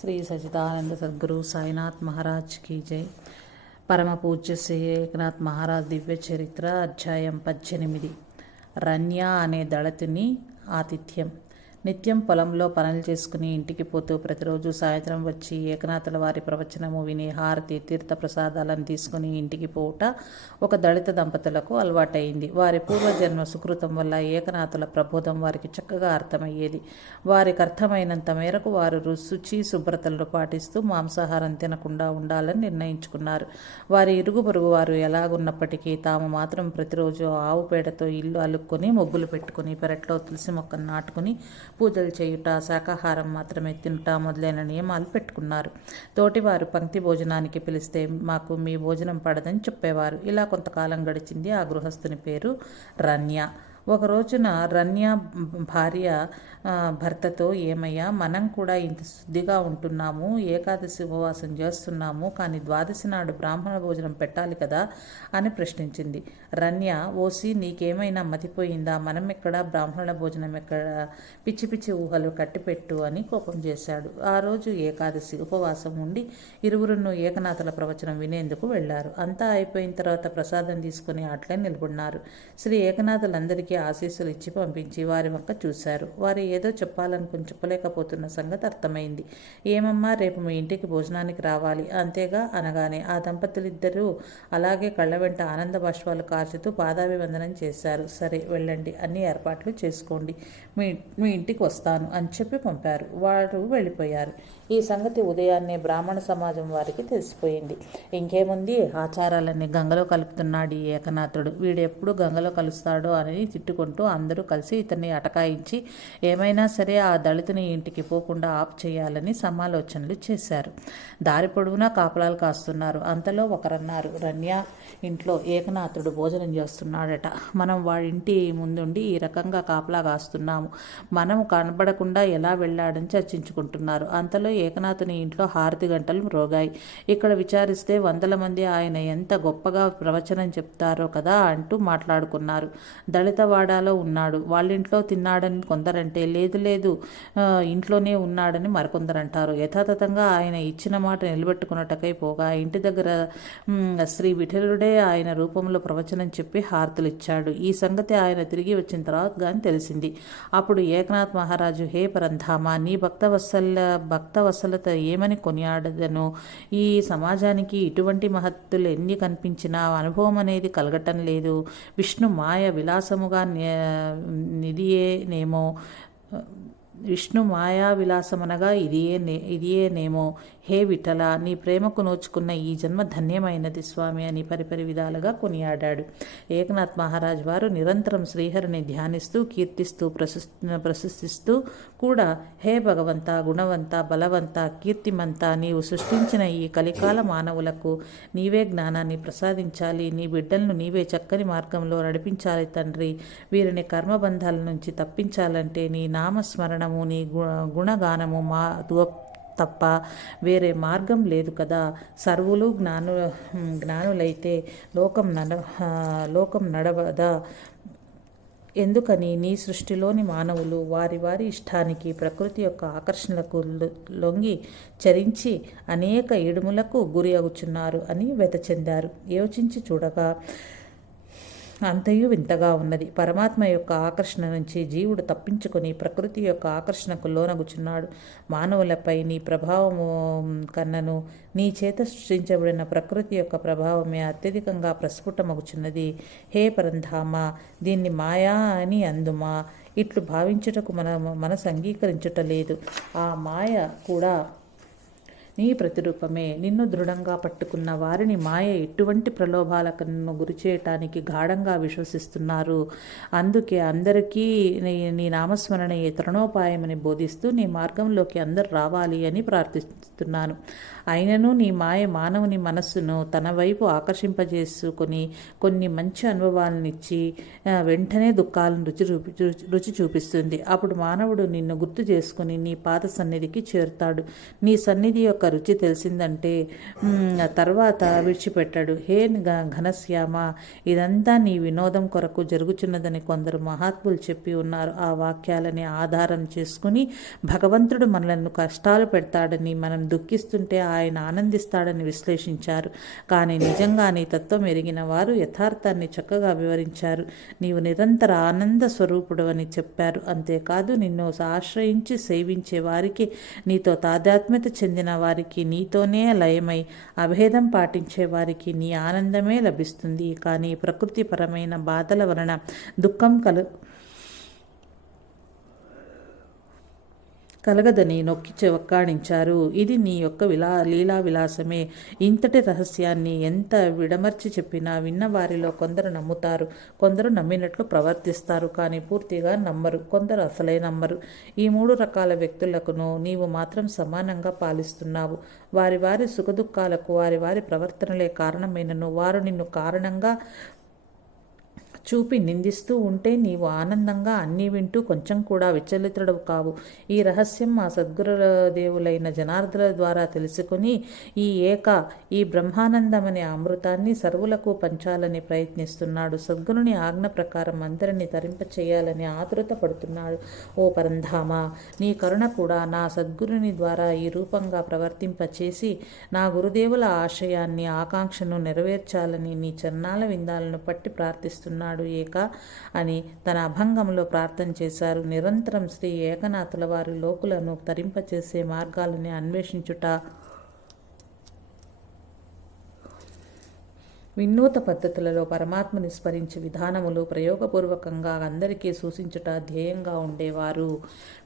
శ్రీ సచిదానంద సద్గురు సాయినాథ్ మహారాజ్ కీ జై. పరమ పూజ్య శ్రీ ఏకనాథ్ మహారాజ్ దివ్య చరిత్ర అధ్యాయం పద్దెనిమిది. రన్య అనే దళితుని ఆతిథ్యం. నిత్యం పొలంలో పనులు చేసుకుని ఇంటికి పోతూ ప్రతిరోజు సాయంత్రం వచ్చి ఏకనాథుల వారి ప్రవచనము విని హారతి తీర్థ ప్రసాదాలను తీసుకుని ఇంటికి పోవుట ఒక దళిత దంపతులకు అలవాటైంది వారి పూర్వజన్మ సుకృతం వల్ల ఏకనాథుల ప్రబోధం వారికి చక్కగా అర్థమయ్యేది. వారికి అర్థమైనంత మేరకు వారు శుచి శుభ్రతలను పాటిస్తూ మాంసాహారం తినకుండా ఉండాలని నిర్ణయించుకున్నారు. వారి ఇరుగు పొరుగు వారు ఎలాగున్నప్పటికీ తాము మాత్రం ప్రతిరోజు ఆవు పేడతో ఇల్లు అలుక్కొని ముగ్గులు పెట్టుకుని పెరట్లో తులసి మొక్కను నాటుకుని పూజలు చేయుట శాకాహారం మాత్రమే తినుట మొదలైన నియమాలు పెట్టుకున్నారు. తోటివారు పంక్తి భోజనానికి పిలిస్తే మాకు మీ భోజనం పడదని చెప్పేవారు. ఇలా కొంతకాలం గడిచింది. ఆ గృహస్థుని పేరు రన్య. ఒక రోజున రన్య భార్య భర్తతో ఏమయ్యా మనం కూడా ఇంత శుద్ధిగా ఉంటున్నాము ఏకాదశి ఉపవాసం చేస్తున్నాము కానీ ద్వాదశి నాడు బ్రాహ్మణ భోజనం పెట్టాలి కదా అని ప్రశ్నించింది. రన్య ఓసి నీకేమైనా మతిపోయిందా? మనం ఎక్కడ? బ్రాహ్మణ భోజనం ఎక్కడ? పిచ్చి పిచ్చి ఊహలు కట్టిపెట్టు అని కోపం చేశాడు. ఆ రోజు ఏకాదశి ఉపవాసం ఉండి ఇరువురును ఏకనాథుల ప్రవచనం వినేందుకు వెళ్ళారు. అంతా అయిపోయిన తర్వాత ప్రసాదం తీసుకుని అట్లే నిలబడినారు. శ్రీ ఏకనాథులందరికీ ఆశీస్సులు ఇచ్చి పంపించి వారి వంక చూశారు. వారు ఏదో చెప్పాలనుకుని చెప్పలేకపోతున్న సంగతి అర్థమైంది. ఏమమ్మా రేపు మీ ఇంటికి భోజనానికి రావాలి. అంతేగా? అనగానే ఆ దంపతులిద్దరూ అలాగే కళ్ళ వెంట ఆనంద బాష్పాలు కార్చుతూ పాదాభివందనం చేశారు. సరే వెళ్ళండి. అన్ని ఏర్పాట్లు చేసుకోండి. మీ మీ ఇంటికి వస్తాను అని చెప్పి పంపారు. వారు వెళ్ళిపోయారు. ఈ సంగతి ఉదయాన్నే బ్రాహ్మణ సమాజం వారికి తెలిసిపోయింది. ఇంకేముంది? ఆచారాలన్నీ గంగలో కలుపుతున్నాడు ఈ ఏకనాథుడు. వీడెప్పుడు గంగలో కలుస్తాడో అని తిట్టుకుంటూ అందరూ కలిసి ఇతన్ని అటకాయించి ఏమైనా సరే ఆ దళితుని ఇంటికి పోకుండా ఆప్ చేయాలని సమాలోచనలు చేశారు. దారి పొడవునా కాపలాలు కాస్తున్నారు. అంతలో ఒకరన్నారు రన్య ఇంట్లో ఏకనాథుడు భోజనం చేస్తున్నాడట. మనం వాడింటి ముందుండి ఈ రకంగా కాపలా కాస్తున్నాము. మనం కనబడకుండా ఎలా వెళ్ళాడని చర్చించుకుంటున్నారు. అంతలో ఏకనాథుని ఇంట్లో హారతి గంటలు రోగాయి ఇక్కడ విచారిస్తే వందల మంది ఆయన ఎంత గొప్పగా ప్రవచనం చెప్తారో కదా అంటూ మాట్లాడుకున్నారు. దళిత విజయవాడలో ఉన్నాడు. వాళ్ళింట్లో తిన్నాడని కొందరంటే లేదు లేదు ఇంట్లోనే ఉన్నాడని మరికొందరంటారు. యథాతథంగా ఆయన ఇచ్చిన మాట నిలబెట్టుకున్నటకై పోగా ఇంటి దగ్గర శ్రీ విఠలుడే ఆయన రూపంలో ప్రవచనం చెప్పి హారతులు ఇచ్చాడు ఈ సంగతి ఆయన తిరిగి వచ్చిన తర్వాత కానీ తెలిసింది. అప్పుడు ఏకనాథ్ మహారాజు హే పరంధామ నీ భక్తవత్సల భక్తవత్సలత ఏమని కొనియాడదను? ఈ సమాజానికి ఇటువంటి మహత్తులు ఎన్ని కనిపించినా అనుభవం అనేది కలగటం లేదు. విష్ణు మాయ విలాసముగా నే- నిదియేనేమో విష్ణు మాయా విలాసమనగా ఇదియే నే ఇదియేనేమో హే విఠల నీ ప్రేమకు నోచుకున్న ఈ జన్మ ధన్యమైనది స్వామి అని పరిపరి విధాలుగా కొనియాడాడు. ఏకనాథ్ మహారాజ్ వారు నిరంతరం శ్రీహరిని ధ్యానిస్తూ కీర్తిస్తూ ప్రశస్ ప్రశస్తిస్తూ కూడా హే భగవంత గుణవంత బలవంత కీర్తిమంత నీవు సృష్టించిన ఈ కలికాల మానవులకు నీవే జ్ఞానాన్ని ప్రసాదించాలి నీ బిడ్డలను నీవే చక్కని మార్గంలో నడిపించాలి తండ్రి. వీరిని కర్మబంధాల నుంచి తప్పించాలంటే నీ నామస్మరణము నీ గు- గుణగానము మా తప్ప వేరే మార్గం లేదు కదా. సర్వులు జ్ఞాను జ్ఞానులైతే లోకం నడ లోకం నడవదా? ఎందుకని నీ సృష్టిలోని మానవులు వారి వారి ఇష్టానికి ప్రకృతి యొక్క ఆకర్షణలకు లొంగి చరించి అనేక ఇడుములకు గురి అవుచున్నారు అని వెత చెందారు యోచించి చూడగా అంతయు వింతగా ఉన్నది. పరమాత్మ యొక్క ఆకర్షణ నుంచి జీవుడు తప్పించుకొని ప్రకృతి యొక్క ఆకర్షణకు లోనగుచున్నాడు. మానవులపై నీ ప్రభావము కన్నను నీ చేత సృష్టించబడిన ప్రకృతి యొక్క ప్రభావమే అత్యధికంగా ప్రస్ఫుటమగుచున్నది. హే పరంధామ దీన్ని మాయా అని అందుమా? ఇట్లు భావించుటకు మన మనసు అంగీకరించుట లేదు. ఆ మాయ కూడా నీ ప్రతిరూపమే. నిన్ను దృఢంగా పట్టుకున్న వారిని మాయ ఎటువంటి ప్రలోభాలకు గురి చేయటానికి గాఢంగా విశ్వసిస్తున్నారు. అందుకే అందరికీ నీ నీ ఈ త్రణోపాయమని బోధిస్తూ నీ మార్గంలోకి అందరు రావాలి అని ప్రార్థిస్తున్నాను. అయినను నీ మాయ మానవుని మనస్సును తన వైపు ఆకర్షింపజేసుకొని కొన్ని మంచి అనుభవాలను ఇచ్చి వెంటనే దుఃఖాలను రుచి చూపి రుచి- రుచి చూపిస్తుంది. అప్పుడు మానవుడు నిన్ను గుర్తు చేసుకుని నీ పాద సన్నిధికి చేరుతాడు. నీ సన్నిధి యొక్క యొక్క రుచి తెలిసిందంటే తర్వాత విడిచిపెట్టాడు. హే గ- ఘనశ్యామ ఇదంతా నీ వినోదం కొరకు జరుగుచున్నదని కొందరు మహాత్ములు చెప్పి ఉన్నారు. ఆ వాక్యాలని ఆధారం చేసుకుని భగవంతుడు మనలను కష్టాలు పెడతాడని మనం దుఃఖిస్తుంటే ఆయన ఆనందిస్తాడని విశ్లేషించారు. కానీ నిజంగా నీ తత్వం ఎరిగిన వారు యథార్థాన్ని చక్కగా వివరించారు. నీవు నిరంతర ఆనంద స్వరూపుడు అని చెప్పారు. అంతేకాదు నిన్ను ఆశ్రయించి సేవించే వారికి నీతో తాదాత్మ్యత చెందిన వారి వారికి నీతోనే లయమై అభేదం పాటించే వారికి నీ ఆనందమే లభిస్తుంది. కానీ ప్రకృతిపరమైన బాధల వలన దుఃఖం కలు కలగదని నొక్కి చెవక్కాణించారు ఇది నీ యొక్క విలా లీలా విలాసమే. ఇంతటి రహస్యాన్ని ఎంత విడమర్చి చెప్పినా విన్న వారిలో కొందరు నమ్ముతారు. కొందరు నమ్మినట్లు ప్రవర్తిస్తారు కానీ పూర్తిగా నమ్మరు. కొందరు అసలే నమ్మరు. ఈ మూడు రకాల వ్యక్తులకును నీవు మాత్రం సమానంగా పాలిస్తున్నావు. వారి వారి సుఖదుఖాలకు వారి వారి ప్రవర్తనలే కారణమైనను. వారు నిన్ను కారణంగా చూపి నిందిస్తూ ఉంటే నీవు ఆనందంగా అన్నీ వింటూ కొంచెం కూడా విచలితుడవు కావు. ఈ రహస్యం మా సద్గురుదేవులైన జనార్దుల ద్వారా తెలుసుకుని ఈ ఏక ఈ బ్రహ్మానందమనే అమృతాన్ని సర్వులకు పంచాలని ప్రయత్నిస్తున్నాడు. సద్గురుని ఆజ్ఞ ప్రకారం అందరినీ తరింప చేయాలని పడుతున్నాడు. ఓ పరంధామ నీ కరుణ కూడా నా సద్గురుని ద్వారా ఈ రూపంగా ప్రవర్తింపచేసి నా గురుదేవుల ఆశయాన్ని ఆకాంక్షను నెరవేర్చాలని నీ చరణాల విందాలను పట్టి ప్రార్థిస్తున్నాడు. ఏక అని తన అభంగంలో ప్రార్థన చేశారు. నిరంతరం శ్రీ ఏకనాథుల వారి లోకులను తరింపచేసే మార్గాలని అన్వేషించుట వినూత పద్ధతులలో పరమాత్మని స్మరించే విధానములు ప్రయోగపూర్వకంగా అందరికీ సూచించుట ధ్యేయంగా ఉండేవారు.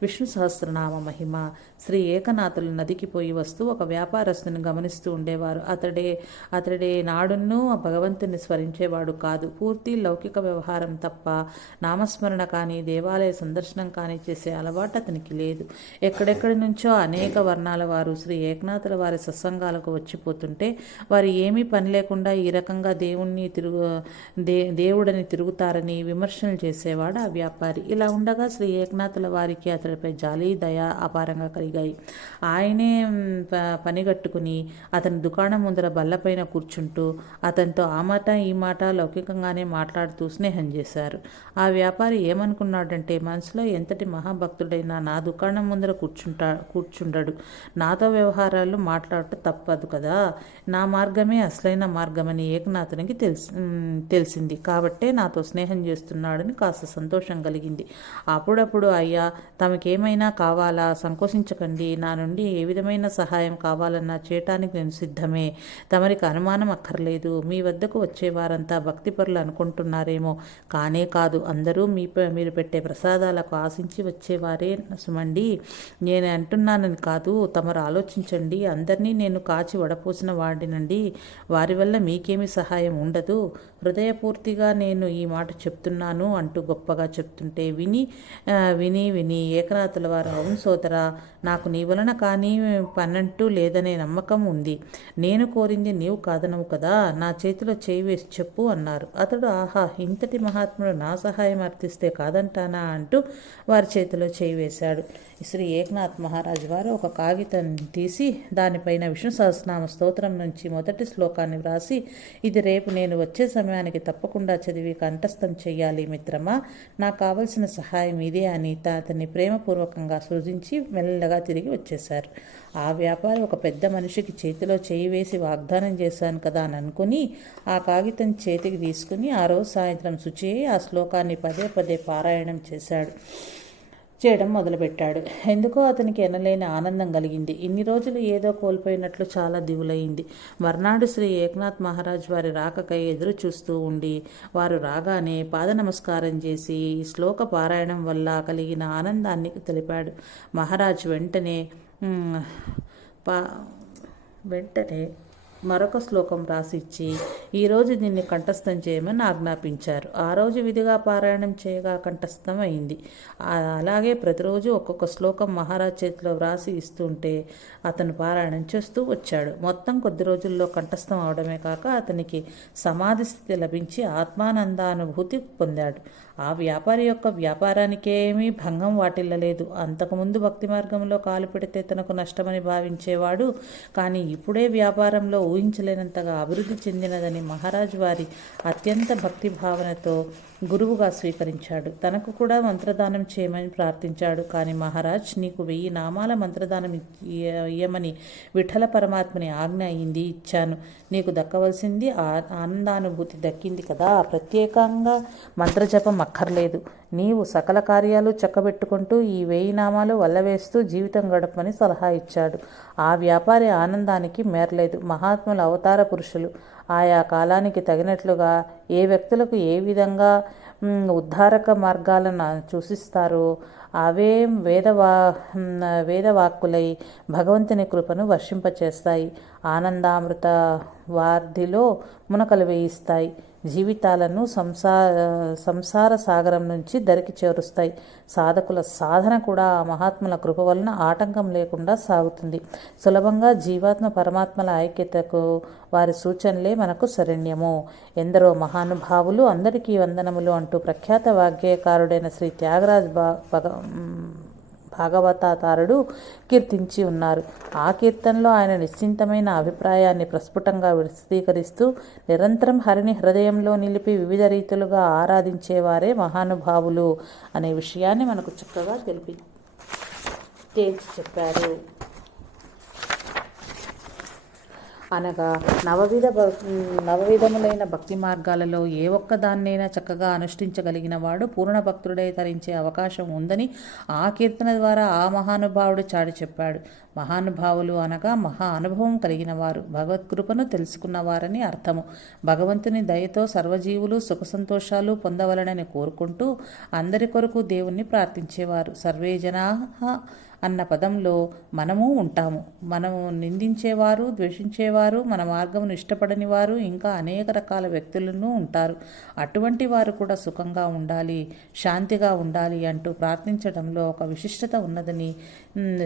విష్ణు సహస్రనామ మహిమ. శ్రీ ఏకనాథులు నదికి పోయి వస్తూ ఒక వ్యాపారస్తుని గమనిస్తూ ఉండేవారు. అతడే అతడే నాడున్నూ భగవంతుని స్మరించేవాడు కాదు. పూర్తి లౌకిక వ్యవహారం తప్ప నామస్మరణ కానీ దేవాలయ సందర్శనం కానీ చేసే అలవాటు అతనికి లేదు. ఎక్కడెక్కడి నుంచో అనేక వర్ణాల వారు శ్రీ ఏకనాథుల వారి సత్సంగాలకు వచ్చిపోతుంటే వారు ఏమీ పని లేకుండా ఈ రకంగా దేవుణ్ణి తిరుగు దే దేవుడని తిరుగుతారని విమర్శలు చేసేవాడు ఆ వ్యాపారి. ఇలా ఉండగా శ్రీ ఏకనాథుల వారికి అతడిపై జాలి దయ అపారంగా కలిగాయి. ఆయనే పనిగట్టుకుని అతని దుకాణం ముందర బల్లపైన కూర్చుంటూ అతనితో ఆ మాట ఈ మాట లౌకికంగానే మాట్లాడుతూ స్నేహం చేశారు. ఆ వ్యాపారి ఏమనుకున్నాడంటే మనసులో ఎంతటి మహాభక్తుడైనా నా దుకాణం ముందర కూర్చుంటా కూర్చుండడు. నాతో వ్యవహారాలు మాట్లాడటం తప్పదు కదా. నా మార్గమే అసలైన మార్గమని ఏక ఏకనాథునికి తెలిసి తెలిసింది. కాబట్టే నాతో స్నేహం చేస్తున్నాడని కాస్త సంతోషం కలిగింది. అప్పుడప్పుడు అయ్యా తమకేమైనా కావాలా? సంకోచించకండి. నా నుండి ఏ విధమైన సహాయం కావాలన్నా చేయటానికి నేను సిద్ధమే. తమరికి అనుమానం అక్కర్లేదు. మీ వద్దకు వచ్చేవారంతా భక్తిపరులు అనుకుంటున్నారేమో. కానే కాదు అందరూ మీ మీరు పెట్టే ప్రసాదాలకు ఆశించి వచ్చేవారే సుమండి. నేను అంటున్నానని కాదు తమరు ఆలోచించండి. అందరినీ నేను కాచి వడపోసిన వాడినండి. వారి వల్ల మీకేమి సహాయం ఉండదు. హృదయపూర్తిగా నేను ఈ మాట చెప్తున్నాను అంటూ గొప్పగా చెప్తుంటే విని విని విని ఏకనాథుల వారు అవును సోదరా నాకు నీ వలన కానీ పనంటూ లేదనే నమ్మకం ఉంది. నేను కోరింది నీవు కాదనవు కదా. నా చేతిలో చేయి వేసి చెప్పు అన్నారు. అతడు ఆహా ఇంతటి మహాత్ముడు నా సహాయం అర్థిస్తే కాదంటానా అంటూ వారి చేతిలో చేయి వేశాడు. శ్రీ ఏకనాథ్ మహారాజు వారు ఒక కాగితం తీసి దానిపైన విష్ణు సహస్రనామ స్తోత్రం నుంచి మొదటి శ్లోకాన్ని వ్రాసి ఇది రేపు నేను వచ్చే సమయానికి తప్పకుండా చదివి కంఠస్థం చెయ్యాలి మిత్రమా. నాకు కావలసిన సహాయం ఇదే అని అతన్ని ప్రేమపూర్వకంగా సృజించి మెల్లగా తిరిగి వచ్చేశారు. ఆ వ్యాపారి ఒక పెద్ద మనిషికి చేతిలో చేయి వేసి వాగ్దానం చేశాను కదా అని అనుకుని ఆ కాగితం చేతికి తీసుకుని ఆ రోజు సాయంత్రం శుచి ఆ శ్లోకాన్ని పదే పదే పారాయణం చేశాడు. చేయడం మొదలుపెట్టాడు. ఎందుకో అతనికి ఎనలేని ఆనందం కలిగింది. ఇన్ని రోజులు ఏదో కోల్పోయినట్లు చాలా దిగులైంది. మర్నాడు శ్రీ ఏకనాథ్ మహారాజ్ వారి రాకకై ఎదురు చూస్తూ ఉండి వారు రాగానే పాద నమస్కారం చేసి ఈ శ్లోక పారాయణం వల్ల కలిగిన ఆనందాన్ని తెలిపాడు. మహారాజ్ వెంటనే పా వెంటనే మరొక శ్లోకం రాసిచ్చి ఈరోజు దీన్ని కంఠస్థం చేయమని ఆజ్ఞాపించారు. ఆ రోజు విధిగా పారాయణం చేయగా కంఠస్థం అయింది. అలాగే ప్రతిరోజు ఒక్కొక్క శ్లోకం మహారాజ్ చేతిలో వ్రాసి ఇస్తుంటే అతను పారాయణం చేస్తూ వచ్చాడు. మొత్తం కొద్ది రోజుల్లో కంఠస్థం అవడమే కాక అతనికి సమాధి స్థితి లభించి ఆత్మానందానుభూతి పొందాడు. ఆ వ్యాపారి యొక్క వ్యాపారానికేమీ భంగం వాటిల్లలేదు. అంతకుముందు భక్తి మార్గంలో కాలు పెడితే తనకు నష్టమని భావించేవాడు కానీ ఇప్పుడే వ్యాపారంలో ఊహించలేనంతగా అభివృద్ధి చెందినదని మహారాజు వారి అత్యంత భక్తి భావనతో గురువుగా స్వీకరించాడు. తనకు కూడా మంత్రదానం చేయమని ప్రార్థించాడు. కానీ మహారాజ్ నీకు వెయ్యి నామాల మంత్రదానం ఇయ్యమని విఠల పరమాత్మని ఆజ్ఞ అయింది ఇచ్చాను. నీకు దక్కవలసింది ఆ- ఆనందానుభూతి దక్కింది కదా. ప్రత్యేకంగా మంత్రజపం అక్కర్లేదు. నీవు సకల కార్యాలు చక్కబెట్టుకుంటూ ఈ వేయి నామాలు వల్లవేస్తూ జీవితం గడపమని సలహా ఇచ్చాడు. ఆ వ్యాపారి ఆనందానికి మేరలేదు. మహాత్ముల అవతార పురుషులు. ఆయా కాలానికి తగినట్లుగా ఏ వ్యక్తులకు ఏ విధంగా ఉద్ధారక మార్గాలను సూచిస్తారో అవే వేదవా వేదవాక్కులై భగవంతుని కృపను వర్షింపచేస్తాయి. ఆనందామృత వార్ధిలో మునకలు వేయిస్తాయి. జీవితాలను సంసార సంసార సాగరం నుంచి దరికి చేరుస్తాయి. సాధకుల సాధన కూడా ఆ మహాత్ముల కృప వలన ఆటంకం లేకుండా సాగుతుంది. సులభంగా జీవాత్మ పరమాత్మల ఐక్యతకు వారి సూచనలే మనకు శరణ్యము. ఎందరో మహానుభావులు అందరికీ వందనములు అంటూ ప్రఖ్యాత వాగ్గేయకారుడైన శ్రీ త్యాగరాజ్ భగ భాగవతాతారుడు కీర్తించి ఉన్నారు. ఆ కీర్తనలో ఆయన నిశ్చింతమైన అభిప్రాయాన్ని ప్రస్ఫుటంగా విశదీకరిస్తూ నిరంతరం హరిని హృదయంలో నిలిపి వివిధ రీతులుగా ఆరాధించేవారే మహానుభావులు అనే విషయాన్ని మనకు చక్కగా తెలిపి తేల్చి చెప్పారు. అనగా నవవిధ నవవిధములైన భక్తి మార్గాలలో ఏ ఒక్క దాన్నైనా చక్కగా అనుష్ఠించగలిగిన వాడు పూర్ణ భక్తుడై తరించే అవకాశం ఉందని ఆ కీర్తన ద్వారా ఆ మహానుభావుడు చాటి చెప్పాడు. మహానుభావులు అనగా మహా అనుభవం కలిగిన వారు. భగవద్కృపను తెలుసుకున్నవారని అర్థము. భగవంతుని దయతో సర్వజీవులు సుఖ సంతోషాలు పొందవలనని కోరుకుంటూ అందరి కొరకు దేవుణ్ణి ప్రార్థించేవారు. సర్వే జనా అన్న పదంలో మనము ఉంటాము. మనము నిందించేవారు ద్వేషించేవారు మన మార్గమును ఇష్టపడని వారు ఇంకా అనేక రకాల వ్యక్తులను ఉంటారు. అటువంటి వారు కూడా సుఖంగా ఉండాలి శాంతిగా ఉండాలి అంటూ ప్రార్థించడంలో ఒక విశిష్టత ఉన్నదని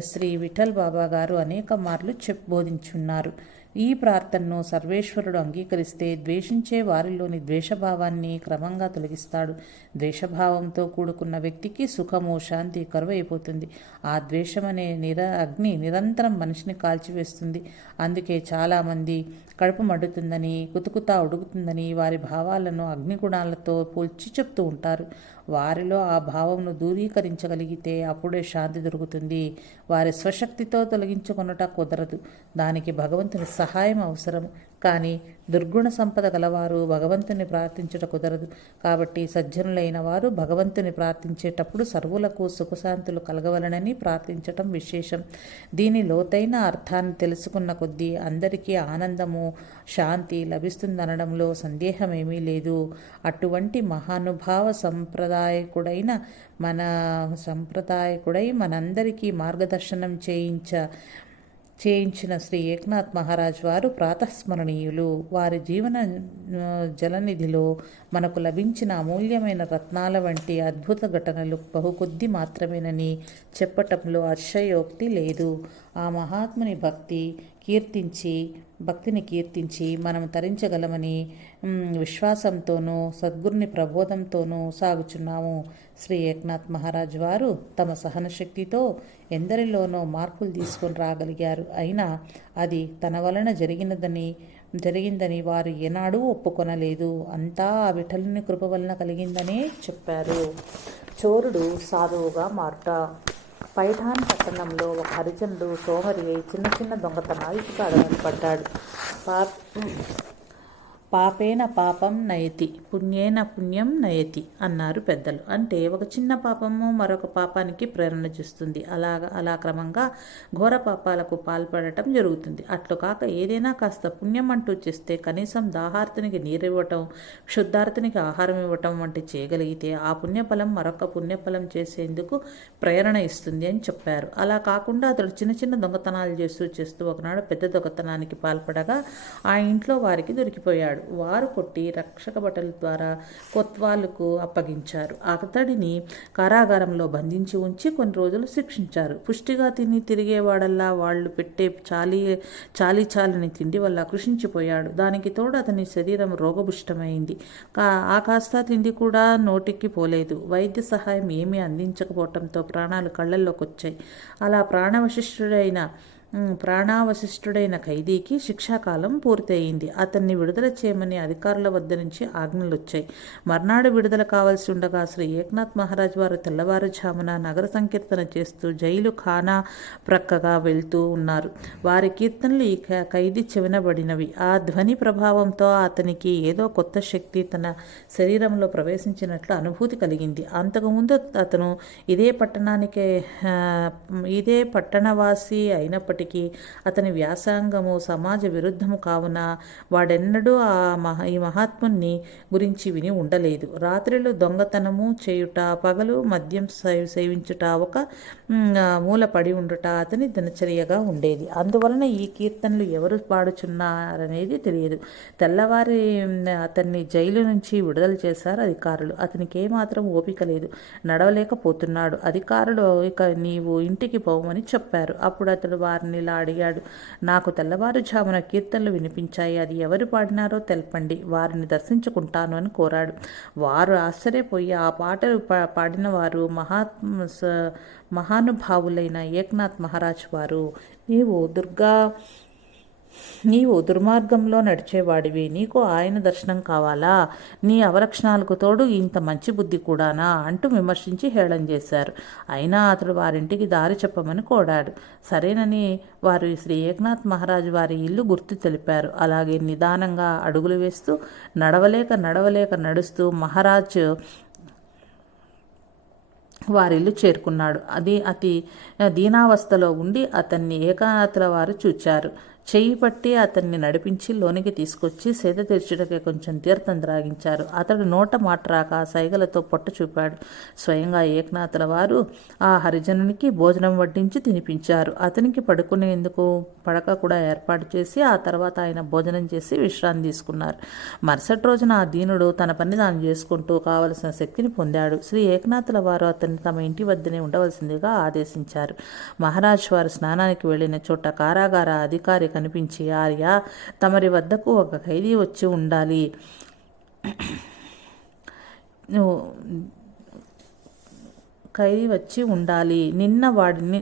శ్రీ విఠల్ బాబా గారు అనేక మార్లు చెప్ బోధించున్నారు. ఈ ప్రార్థనను సర్వేశ్వరుడు అంగీకరిస్తే ద్వేషించే వారిలోని ద్వేషభావాన్ని క్రమంగా తొలగిస్తాడు. ద్వేషభావంతో కూడుకున్న వ్యక్తికి సుఖము శాంతి కరువైపోతుంది. ఆ ద్వేషం అనే నిర అగ్ని నిరంతరం మనిషిని కాల్చివేస్తుంది. అందుకే చాలామంది కడుపు మడుతుందని కుతుకుతా ఉడుకుతుందని వారి భావాలను అగ్నిగుణాలతో పోల్చి చెప్తూ ఉంటారు. వారిలో ఆ భావమును దూరీకరించగలిగితే అప్పుడే శాంతి దొరుకుతుంది. వారి స్వశక్తితో తొలగించుకొనుట కుదరదు. దానికి భగవంతుని సహాయం అవసరం కానీ దుర్గుణ సంపద గలవారు భగవంతుని ప్రార్థించుట కుదరదు. కాబట్టి సజ్జనులైన వారు భగవంతుని ప్రార్థించేటప్పుడు సర్వులకు సుఖశాంతులు కలగవలనని ప్రార్థించటం విశేషం. దీని లోతైన అర్థాన్ని తెలుసుకున్న కొద్దీ అందరికీ ఆనందము శాంతి లభిస్తుందనడంలో సందేహమేమీ లేదు. అటువంటి మహానుభావ సంప్రదాయకుడైన మన సంప్రదాయకుడై మనందరికీ మార్గదర్శనం చేయించ చేయించిన శ్రీ ఏక్నాథ్ మహారాజ్ వారు ప్రాతస్మరణీయులు. వారి జీవన జలనిధిలో మనకు లభించిన అమూల్యమైన రత్నాల వంటి అద్భుత ఘటనలు బహుకొద్ది మాత్రమేనని చెప్పటంలో అర్షయోక్తి లేదు. ఆ మహాత్ముని భక్తి కీర్తించి భక్తిని కీర్తించి మనం తరించగలమని విశ్వాసంతోనూ సద్గురుని ప్రబోధంతోనూ సాగుచున్నాము. శ్రీ ఏక్నాథ్ మహారాజ్ వారు తమ సహనశక్తితో ఎందరిలోనో మార్పులు తీసుకొని రాగలిగారు. అయినా అది తన వలన జరిగినదని జరిగిందని వారు ఏనాడూ ఒప్పుకొనలేదు. అంతా ఆ విఠలుని కృప వలన కలిగిందనే చెప్పారు. చోరుడు సాధువుగా మారుట పైఠాన్ పట్టణంలో ఒక హరిజనుడు సోమరి అయి చిన్న చిన్న దొంగతనాలు అడగని పడ్డాడు పా పాపేన పాపం నయతి పుణ్యేన పుణ్యం నయతి అన్నారు పెద్దలు. అంటే ఒక చిన్న పాపము మరొక పాపానికి ప్రేరణ చేస్తుంది. అలాగా అలా క్రమంగా ఘోర పాపాలకు పాల్పడటం జరుగుతుంది. అట్లు కాక ఏదైనా కాస్త పుణ్యం అంటూ చేస్తే కనీసం దాహార్తునికి నీరు ఇవ్వటం ఆహారం ఇవ్వటం వంటి చేయగలిగితే ఆ పుణ్యఫలం మరొక పుణ్యఫలం చేసేందుకు ప్రేరణ ఇస్తుంది అని చెప్పారు. అలా కాకుండా అతడు చిన్న చిన్న దొంగతనాలు చేస్తూ చేస్తూ ఒకనాడు పెద్ద దొంగతనానికి పాల్పడగా ఆ ఇంట్లో వారికి దొరికిపోయాడు. వారు కొట్టి రక్షక బట్టల ద్వారా కొత్వాలకు అప్పగించారు. అతడిని కారాగారంలో బంధించి ఉంచి కొన్ని రోజులు శిక్షించారు. పుష్టిగా తిని తిరిగేవాడల్లా వాళ్ళు పెట్టే చాలీ చాలీ చాలని తిండి వల్ల కృషించిపోయాడు. దానికి తోడు అతని శరీరం రోగభుష్టమైంది. కా ఆ కాస్త తిండి కూడా నోటికి పోలేదు. వైద్య సహాయం ఏమీ అందించకపోవటంతో ప్రాణాలు కళ్ళల్లోకి వచ్చాయి అలా ప్రాణవశిష్ఠుడైన ప్రాణావశిష్ఠుడైన ఖైదీకి శిక్షాకాలం పూర్తయింది. అతన్ని విడుదల చేయమని అధికారుల వద్ద నుంచి ఆజ్ఞలు వచ్చాయి మర్నాడు విడుదల కావాల్సి ఉండగా శ్రీ ఏక్నాథ్ మహారాజ్ వారు తెల్లవారుజామున నగర సంకీర్తన చేస్తూ జైలు ఖానా ప్రక్కగా వెళ్తూ ఉన్నారు. వారి కీర్తనలు ఈ ఖైదీ చెవినబడినవి. ఆ ధ్వని ప్రభావంతో అతనికి ఏదో కొత్త శక్తి తన శరీరంలో ప్రవేశించినట్లు అనుభూతి కలిగింది. అంతకుముందు అతను ఇదే పట్టణానికి ఇదే పట్టణవాసి అయినప్పటికీ అతని వ్యాసంగము సమాజ విరుద్ధము కావున వాడెన్నడూ ఆ మహా ఈ మహాత్ముని గురించి విని ఉండలేదు. రాత్రిలో దొంగతనము చేయుట పగలు మద్యం సే- సేవించుట ఒక మూలపడి ఉండుట అతని దినచర్యగా ఉండేది. అందువలన ఈ కీర్తనలు ఎవరు పాడుచున్నారనేది తెలియదు. తెల్లవారి అతన్ని జైలు నుంచి విడుదల చేశారు అధికారులు. అతనికి ఏమాత్రం ఓపిక లేదు. నడవలేకపోతున్నాడు. అధికారులు ఇక నీవు ఇంటికి పోవమని చెప్పారు. అప్పుడు అతడు వారిని ఇలా అడిగాడు. నాకు తెల్లవారుజామున కీర్తనలు వినిపించాయి. అది ఎవరు పాడినారో తెలపండి. వారిని దర్శించుకుంటాను అని కోరాడు. వారు ఆశ్చర్యపోయి ఆ పాటలు పా- పాడిన వారు మహాత్మ స- మహానుభావులైన ఏక్నాథ్ మహారాజ్ వారు. నీవు దుర్గా నీవు దుర్మార్గంలో నడిచేవాడివి. నీకు ఆయన దర్శనం కావాలా? నీ అవరక్షణాలకు తోడు ఇంత మంచి బుద్ధి కూడానా? అంటూ విమర్శించి హేళన చేశారు. అయినా అతడు వారింటికి దారి చెప్పమని కోడాడు. సరేనని వారు శ్రీ ఏకనాథ్ మహారాజు వారి ఇల్లు గుర్తు తెలిపారు. అలాగే నిదానంగా అడుగులు వేస్తూ నడవలేక నడవలేక నడుస్తూ మహారాజ్ వారిల్లు చేరుకున్నాడు. అది అతి దీనావస్థలో ఉండి అతన్ని ఏకానాథుల వారు చూచారు. చెయ్యి పట్టి అతన్ని నడిపించి లోనికి తీసుకొచ్చి సేద తీర్చుటకే కొంచెం తీర్థం త్రాగించారు. అతడు నోట మాట రాక ఆ సైగలతో పొట్ట చూపాడు. స్వయంగా ఏకనాథుల వారు ఆ హరిజనునికి భోజనం వడ్డించి తినిపించారు. అతనికి పడుకునేందుకు పడక కూడా ఏర్పాటు చేసి ఆ తర్వాత ఆయన భోజనం చేసి విశ్రాంతి తీసుకున్నారు. మరుసటి రోజున ఆ దీనుడు తన పని తాను చేసుకుంటూ కావలసిన శక్తిని పొందాడు. శ్రీ ఏకనాథుల వారు అతన్ని తమ ఇంటి వద్దనే ఉండవలసిందిగా ఆదేశించారు. మహారాజ్ వారు స్నానానికి వెళ్ళిన చోట కారాగార అధికారి కనిపించి ఆర్య తమరి వద్దకు ఒక ఖైదీ వచ్చి ఉండాలి. ఖైదీ వచ్చి ఉండాలి. నిన్న వాడిని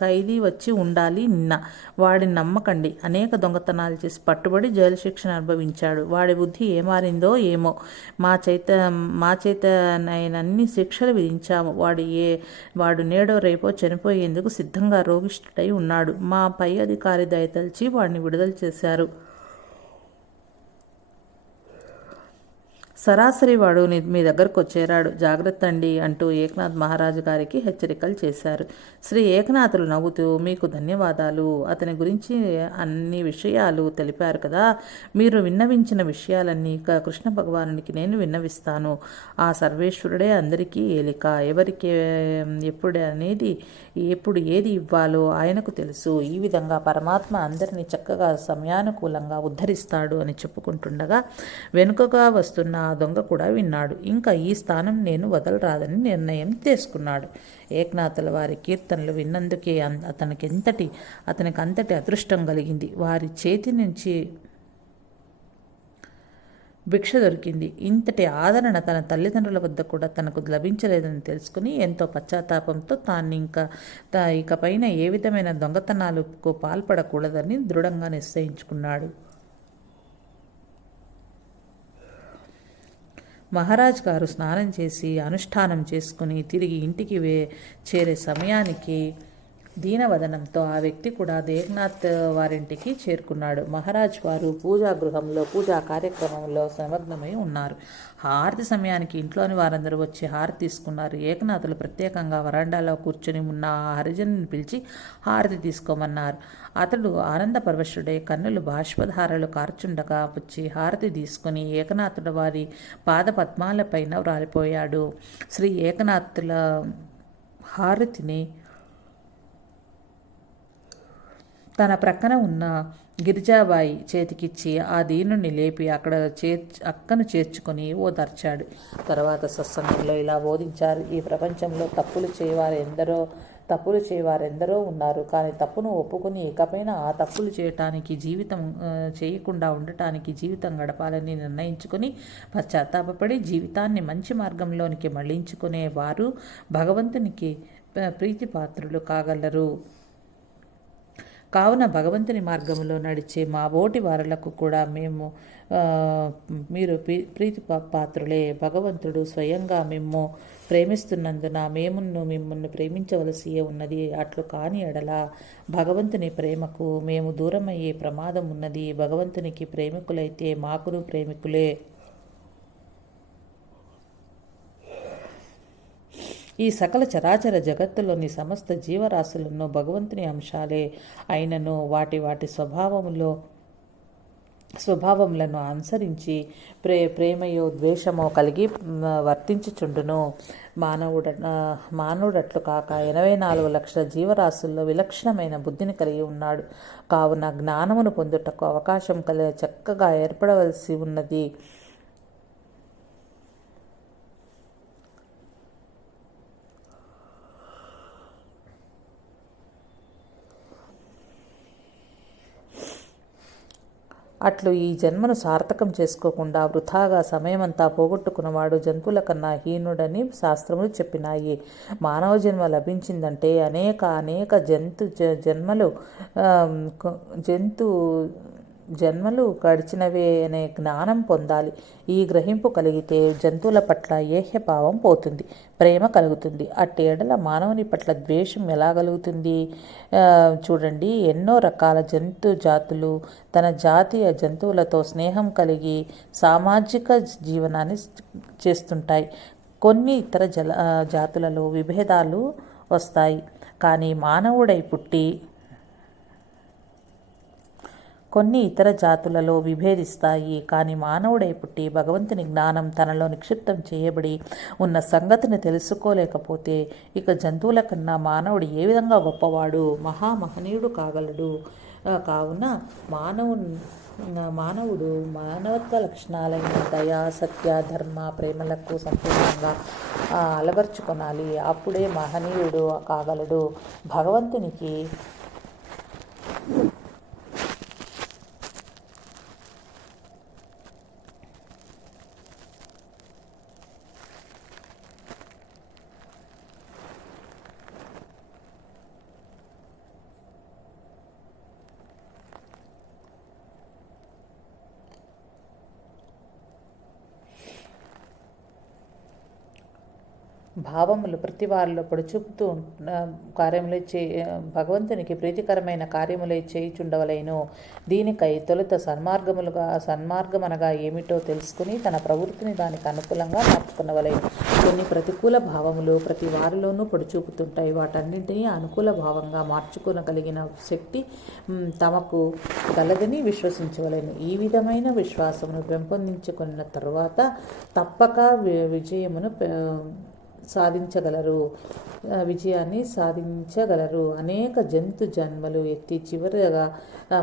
ఖైదీ వచ్చి ఉండాలి నిన్న. వాడిని నమ్మకండి. అనేక దొంగతనాలు చేసి పట్టుబడి జైలు శిక్షణ అనుభవించాడు. వాడి బుద్ధి ఏమారిందో ఏమో. మా చేత మా చేత శిక్షలు విధించాము. వాడు ఏ వాడు నేడో రేపో చనిపోయేందుకు సిద్ధంగా రోగిష్ఠుడై ఉన్నాడు. మా పై అధికారి దయతలిచి వాడిని విడుదల చేశారు. సరాసరి వాడు మీ దగ్గరకు వచ్చేరాడు జాగ్రత్త అండి అంటూ ఏకనాథ్ మహారాజు గారికి హెచ్చరికలు చేశారు. శ్రీ ఏకనాథులు నవ్వుతూ మీకు ధన్యవాదాలు. అతని గురించి అన్ని విషయాలు తెలిపారు కదా. మీరు విన్నవించిన విషయాలన్నీ కృష్ణ భగవానునికి నేను విన్నవిస్తాను. ఆ సర్వేశ్వరుడే అందరికీ ఏలిక. ఎవరికి ఎప్పుడు అనేది ఎప్పుడు ఏది ఇవ్వాలో ఆయనకు తెలుసు. ఈ విధంగా పరమాత్మ అందరినీ చక్కగా సమయానుకూలంగా ఉద్ధరిస్తాడు అని చెప్పుకుంటుండగా వెనుకగా వస్తున్న ఆ దొంగ కూడా విన్నాడు. ఇంకా ఈ స్థానం నేను వదలరాదని నిర్ణయం తీసుకున్నాడు. ఏకనాథుల వారి కీర్తనలు విన్నందుకే అతనికి ఎంతటి అతనికి అంతటి అదృష్టం కలిగింది. వారి చేతి నుంచి భిక్ష దొరికింది. ఇంతటి ఆదరణ తన తల్లిదండ్రుల వద్ద కూడా తనకు లభించలేదని తెలుసుకుని ఎంతో పశ్చాత్తాపంతో తాను ఇంకా తా ఇకపైన ఏ విధమైన దొంగతనాలకు పాల్పడకూడదని దృఢంగా నిశ్చయించుకున్నాడు. మహారాజ్ గారు స్నానం చేసి అనుష్ఠానం చేసుకుని తిరిగి ఇంటికి వే చేరే సమయానికి దీనవదనంతో ఆ వ్యక్తి కూడా దేవ్నాథ్ వారింటికి చేరుకున్నాడు. మహారాజ్ వారు పూజా గృహంలో పూజా కార్యక్రమంలో సమగ్నమై ఉన్నారు. హారతి సమయానికి ఇంట్లోని వారందరూ వచ్చి హారతి తీసుకున్నారు. ఏకనాథులు ప్రత్యేకంగా వరండాలో కూర్చొని ఉన్న ఆ హరిజనుని పిలిచి హారతి తీసుకోమన్నారు. అతడు ఆనంద పరవశుడై కన్నులు బాష్పధారలు కార్చుండగా వచ్చి హారతి తీసుకుని ఏకనాథుడు వారి పాద పద్మాలపైన వ్రాలిపోయాడు. శ్రీ ఏకనాథుల హారతిని తన ప్రక్కన ఉన్న గిరిజాబాయి చేతికిచ్చి ఆ దీనుని లేపి అక్కడ చే అక్కను చేర్చుకొని ఓదార్చాడు తర్వాత సత్సంగంలో ఇలా బోధించారు. ఈ ప్రపంచంలో తప్పులు చేయవారు ఎందరో తప్పులు చేయవారెందరో ఉన్నారు. కానీ తప్పును ఒప్పుకొని ఇకపైన ఆ తప్పులు చేయటానికి జీవితం చేయకుండా ఉండటానికి జీవితం గడపాలని నిర్ణయించుకుని పశ్చాత్తాపడి జీవితాన్ని మంచి మార్గంలోనికి మళ్ళించుకునే వారు భగవంతునికి ప్రీతిపాత్రులు కాగలరు. కావున భగవంతుని మార్గంలో నడిచే మా ఓటి వారులకు కూడా మేము మీరు ప్రీ- ప్రీతి పాత్రులే. భగవంతుడు స్వయంగా మిమ్ము ప్రేమిస్తున్నందున మేమును మిమ్మల్ని ప్రేమించవలసి ఉన్నది. అట్లు కాని ఎడల భగవంతుని ప్రేమకు మేము దూరమయ్యే ప్రమాదం ఉన్నది. భగవంతునికి ప్రేమికులైతే మాకును ప్రేమికులే. ఈ సకల చరాచర జగత్తులోని సమస్త జీవరాశులను భగవంతుని అంశాలే. అయినను వాటి వాటి స్వభావములో స్వభావములను అనుసరించి ప్రే ప్రేమయో ద్వేషమో కలిగి వర్తించుచుండును. మానవుడ మానవుడట్లు కాక ఎనభై నాలుగు లక్షల జీవరాశుల్లో విలక్షణమైన బుద్ధిని కలిగి ఉన్నాడు. కావున జ్ఞానమును పొందుటకు అవకాశం కల చక్కగా ఏర్పడవలసి ఉన్నది. అట్లు ఈ జన్మను సార్థకం చేసుకోకుండా వృథాగా సమయమంతా పోగొట్టుకున్నవాడు జంతువుల కన్నా హీనుడని శాస్త్రములు చెప్పినాయి. మానవ జన్మ లభించిందంటే అనేక అనేక జంతు జ- జన్మలు జంతు జన్మలు గడిచినవే అనే జ్ఞానం పొందాలి. ఈ గ్రహింపు కలిగితే జంతువుల పట్ల ఏహ్యభావం పోతుంది ప్రేమ కలుగుతుంది. అట్టి మానవుని పట్ల ద్వేషం ఎలా కలుగుతుంది? చూడండి. ఎన్నో రకాల జంతు జాతులు తన జాతీయ జంతువులతో స్నేహం కలిగి సామాజిక జీవనాన్ని చేస్తుంటాయి. కొన్ని ఇతర జల జాతులలో విభేదాలు వస్తాయి. కానీ మానవుడై పుట్టి కొన్ని ఇతర జాతులలో విభేదిస్తాయి. కానీ మానవుడై పుట్టి భగవంతుని జ్ఞానం తనలో నిక్షిప్తం చేయబడి ఉన్న సంగతిని తెలుసుకోలేకపోతే ఇక జంతువుల కన్నా మానవుడు ఏ విధంగా గొప్పవాడు? మహామహనీయుడు కాగలడు. కావున మానవు మానవుడు మానవత్వ లక్షణాలైన దయ సత్య ధర్మ ప్రేమలకు సంపూర్ణంగా అలవర్చుకొనాలి. అప్పుడే మహనీయుడు కాగలడు. భగవంతునికి భావములు ప్రతి వారిలో పొడిచూపుతూ చూపుతూ కార్యములై చే భగవంతునికి ప్రీతికరమైన కార్యములై చేయుచుండవలేను. దీనికై తొలుత సన్మార్గములుగా సన్మార్గమనగా ఏమిటో తెలుసుకుని తన ప్రవృత్తిని దానికి అనుకూలంగా మార్చుకునవలేను. కొన్ని ప్రతికూల భావములు ప్రతి వారిలోనూ పొడిచూపుతుంటాయి వాటన్నింటినీ అనుకూల భావంగా మార్చుకునగలిగిన శక్తి తమకు గలదని విశ్వసించవలేను. ఈ విధమైన విశ్వాసమును పెంపొందించుకున్న తరువాత తప్పక వి- విజయమును సాధించగలరు. విజయాన్ని సాధించగలరు. అనేక జంతు జన్మలు ఎత్తి చివరిగా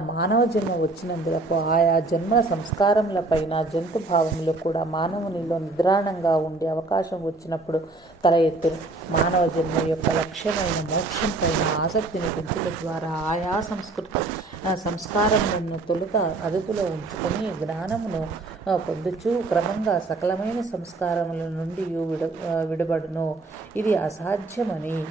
మానవ జన్మ వచ్చినందులకు ఆయా జన్మల సంస్కారముల పైన జంతు భావములు కూడా మానవునిలో నిద్రాణంగా ఉండే అవకాశం వచ్చినప్పుడు తల ఎత్తును మానవ జన్మ యొక్క లక్ష్యమైన మోక్షం పైన ఆసక్తిని పెంచడం ద్వారా ఆయా సంస్కృతి ఆ, సంస్కారములను తొలుత అదుపులో ఉంచుకొని జ్ఞానమును పొందుచు. క్రమంగా సకలమైన సంస్కారముల నుండి విడ విడబడును. ఇది అసాధ్యమని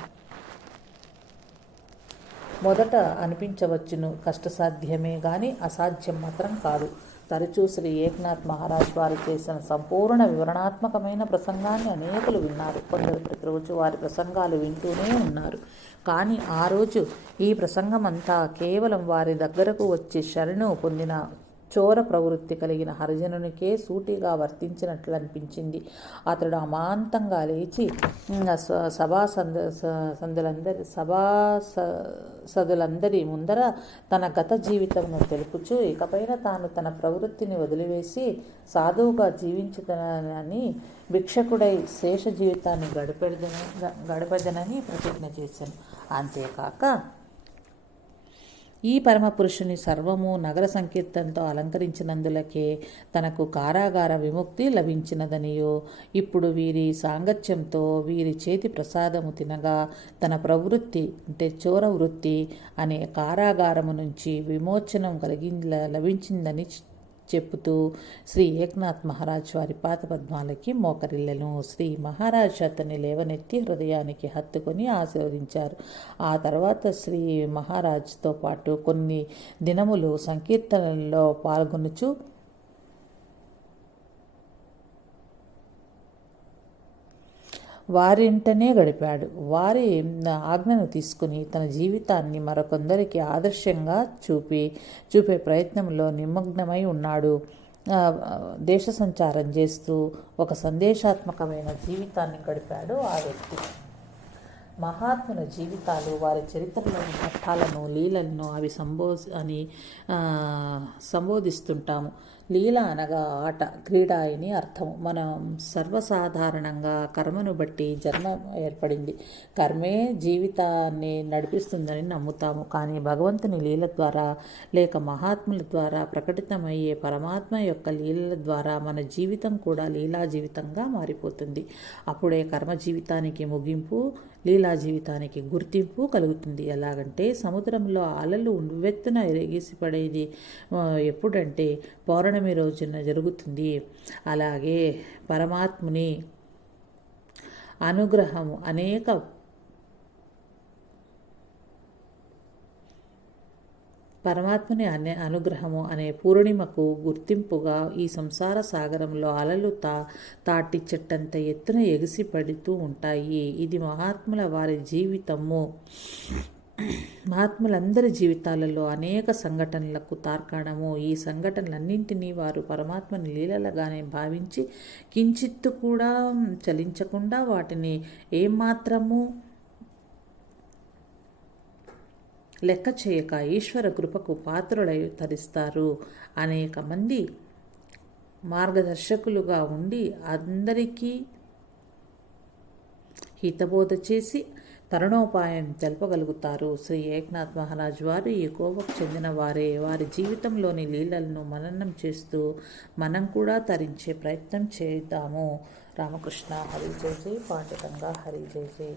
మొదట అనిపించవచ్చును. కష్టసాధ్యమే కానీ అసాధ్యం మాత్రం కాదు. తరచూ శ్రీ ఏక్నాథ్ మహారాజ్ వారు చేసిన సంపూర్ణ వివరణాత్మకమైన ప్రసంగాన్ని అనేకులు విన్నారు. కొందరు ప్రతిరోజు వారి ప్రసంగాలు వింటూనే ఉన్నారు. కానీ ఆ రోజు ఈ ప్రసంగమంతా కేవలం వారి దగ్గరకు వచ్చి శరణు పొందిన చోర ప్రవృత్తి కలిగిన హరిజనునికే సూటిగా వర్తించినట్లు అనిపించింది అతడు అమాంతంగా లేచి స- సభా సంద స- సందులందరి సభా స- సదులందరి ముందర తన గత జీవితమును తెలుపుచు ఇకపైన తాను తన ప్రవృత్తిని వదిలివేసి సాధువుగా జీవించుతానని భిక్షకుడై శేష జీవితాన్ని గడిపెడదన గడపెదనని ప్రతిజ్ఞ చేశాను. అంతేకాక ఈ పరమపురుషుని సర్వము నగర సంకీర్తనతో అలంకరించినందులకే తనకు కారాగార విముక్తి లభించినదనియో. ఇప్పుడు వీరి సాంగత్యంతో వీరి చేతి ప్రసాదము తినగా తన ప్రవృత్తి అంటే చోర వృత్తి అనే కారాగారము నుంచి విమోచనం కలిగి లభించిందని చెప్పుతూ శ్రీ ఏక్నాథ్ మహారాజ్ వారి పాత పద్మాలకి మోకరిల్లెను. శ్రీ మహారాజ్ అతన్ని లేవనెత్తి హృదయానికి హత్తుకొని ఆశీర్వదించారు. ఆ తర్వాత శ్రీ మహారాజ్తో పాటు కొన్ని దినములు సంకీర్తనల్లో పాల్గొనుచు వారింటనే గడిపాడు. వారి ఆజ్ఞను తీసుకుని తన జీవితాన్ని మరొకందరికి ఆదర్శంగా చూపి చూపే ప్రయత్నంలో నిమగ్నమై ఉన్నాడు. దేశ సంచారం చేస్తూ ఒక సందేశాత్మకమైన జీవితాన్ని గడిపాడు ఆ వ్యక్తి. మహాత్ముల జీవితాలు వారి చరిత్రలోని ఘట్టాలను లీలలను అవి సంబో అని సంబోధిస్తుంటాము. లీల అనగా ఆట క్రీడ అని అర్థం మనం సర్వసాధారణంగా కర్మను బట్టి జన్మ ఏర్పడింది. కర్మే జీవితాన్ని నడిపిస్తుందని నమ్ముతాము. కానీ భగవంతుని లీల ద్వారా లేక మహాత్ముల ద్వారా ప్రకటితమయ్యే పరమాత్మ యొక్క లీలల ద్వారా మన జీవితం కూడా లీలా జీవితంగా మారిపోతుంది. అప్పుడే కర్మ జీవితానికి ముగింపు లీలా జీవితానికి గుర్తింపు కలుగుతుంది. ఎలాగంటే సముద్రంలో అలలు ఉవ్వెత్తున ఎగిసిపడేది పడేది ఎప్పుడంటే పౌర్ణమి రోజున జరుగుతుంది. అలాగే పరమాత్ముని అనుగ్రహం అనేక పరమాత్మని అనే అనుగ్రహము అనే పూర్ణిమకు గుర్తింపుగా ఈ సంసార సాగరంలో అలలు తా తాటి చెట్టంత ఎత్తున ఎగిసి పడుతూ ఉంటాయి. ఇది మహాత్ముల వారి జీవితము. మహాత్ములందరి జీవితాలలో అనేక సంఘటనలకు తార్కాణము. ఈ సంఘటనలన్నింటినీ వారు పరమాత్మని లీలలుగానే భావించి కించిత్తు కూడా చలించకుండా వాటిని ఏమాత్రము లెక్క చేయక ఈశ్వర కృపకు పాత్రులై తరిస్తారు. అనేక మంది మార్గదర్శకులుగా ఉండి అందరికీ హితబోధ చేసి తరుణోపాయం తెలపగలుగుతారు. శ్రీ ఏక్నాథ్ మహారాజ్ వారు ఈ కోవకు చెందిన వారే. వారి జీవితంలోని లీలలను మననం చేస్తూ మనం కూడా తరించే ప్రయత్నం చేద్దాము. రామకృష్ణ హరి జై జై. పాఠకంగా హరి జై జై.